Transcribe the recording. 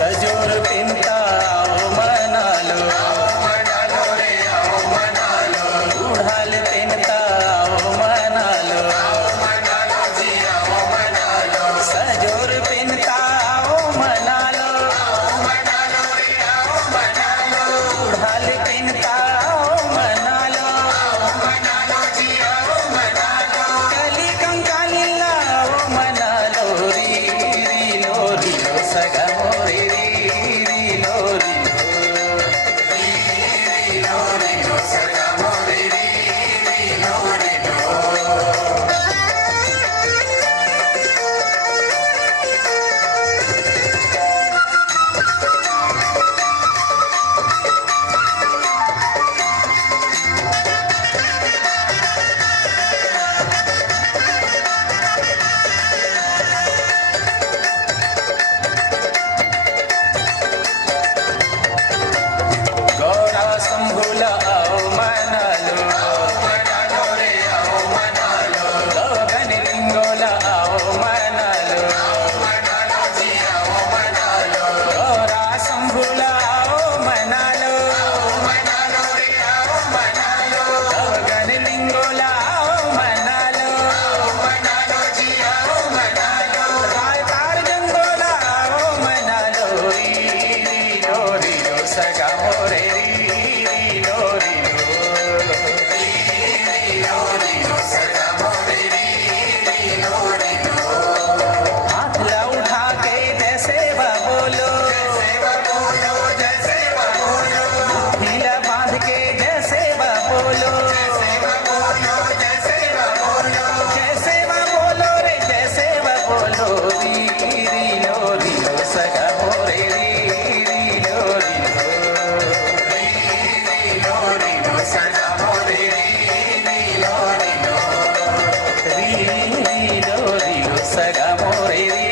सजोर पिंता आओ मनालो रे आओ मनालो उड़ाल पिंता आओ मनालो जी आओ मनालो सजोर पिंता आओ मनालो रे आओ मनालो उड़ाल पिंता आओ मनालो जी आओ मनालो कली कंकाली लाओ मनालो री लोरी सगा मोरे संभुला आओ मनालो रे आओ मनालो गगन लिंगोला आओ मनालो जी आओ मनालो गौरा संभुला आओ मनालो रे आओ मनालो गगन लिंगोला आओ मनालो जी आओ मनालो राय तार जंगोला आओ मनालो री सगा मोरे सगा मोरे